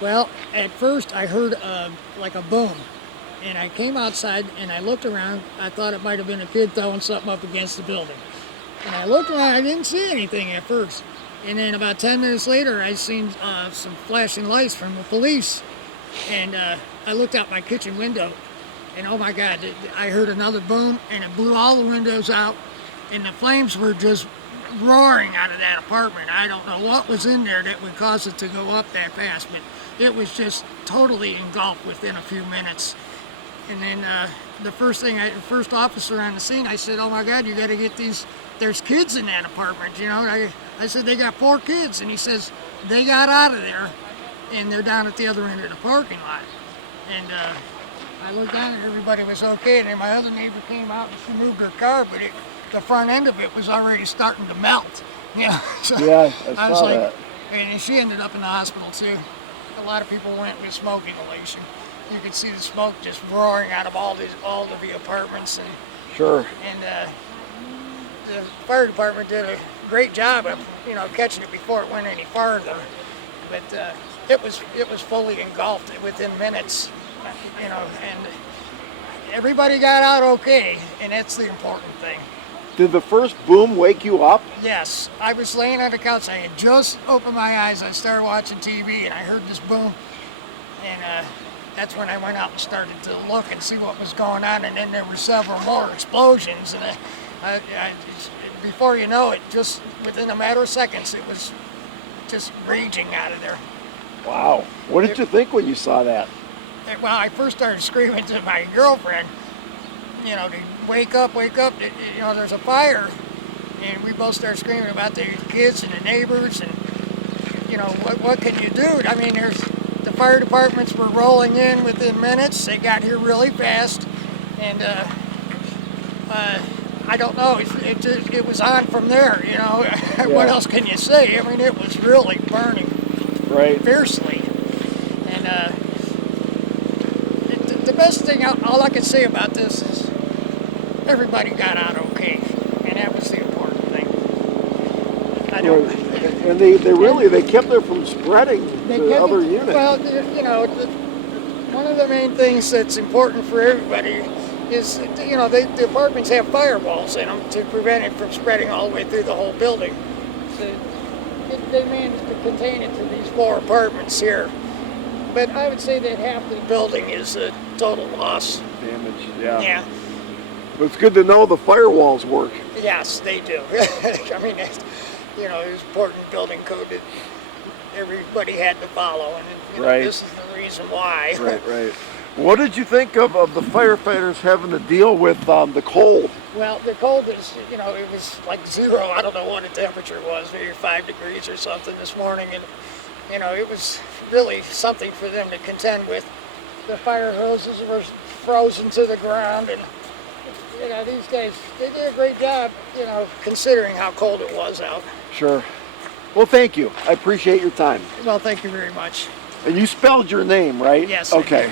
Well, at first I heard like a boom, and I came outside and I looked around. I thought it might have been a kid throwing something up against the building. And I looked around, I didn't see anything at first. And then about 10 minutes later, I seen some flashing lights from the police. And I looked out my kitchen window, and oh my God, I heard another boom, and it blew all the windows out, and the flames were just roaring out of that apartment. I don't know what was in there that would cause it to go up that fast, but it was just totally engulfed within a few minutes. And then the first officer on the scene, I said, oh my God, you got to get these, there's kids in that apartment, you know. I said, they got 4 kids, and he says, they got out of there, and they're down at the other end of the parking lot. And I looked down and everybody was okay, and then my other neighbor came out and she moved her car, but the front end of it was already starting to melt. Yeah, so yeah, I was like, that. And she ended up in the hospital too. A lot of people went with smoke inhalation. You could see the smoke just roaring out of all of the apartments. And sure. And the fire department did a great job of, you know, catching it before it went any farther. But it was fully engulfed within minutes, you know, and everybody got out okay, and that's the important thing. Did the first boom wake you up? Yes, I was laying on the couch. I had just opened my eyes. I started watching TV, and I heard this boom, and that's when I went out and started to look and see what was going on. And then there were several more explosions, and before you know it, just within a matter of seconds, it was just raging out of there. Wow. What did you think when you saw that? Well, I first started screaming to my girlfriend, you know, to wake up, you know, there's a fire. And we both started screaming about the kids and the neighbors, and, you know, what can you do? I mean, the fire departments were rolling in within minutes. They got here really fast, and I don't know, it was on from there, you know. Yeah. What else can you say? I mean, it was really burning fiercely. And the best thing, all I can say about this is everybody got out okay, and that was the important thing. And they kept it from spreading to other units. Well, you know, one of the main things that's important for everybody is, you know, the apartments have firewalls in them to prevent it from spreading all the way through the whole building. So they managed to contain it to these 4 apartments here. But I would say that half the building is a total loss. Damage, yeah. Yeah. But it's good to know the firewalls work. Yes, they do. I mean, you know, it was important building code that everybody had to follow, and you know, this is the reason why. Right. What did you think of the firefighters having to deal with the cold? Well, the cold is, you know, it was like 0. I don't know what the temperature was, maybe 5 degrees or something this morning, and you know, it was really something for them to contend with. The fire hoses were frozen to the ground, and you know, these guys, they did a great job, you know, considering how cold it was out. Sure. Well, thank you. I appreciate your time. Well, thank you very much. And you spelled your name, right? Yes. Okay.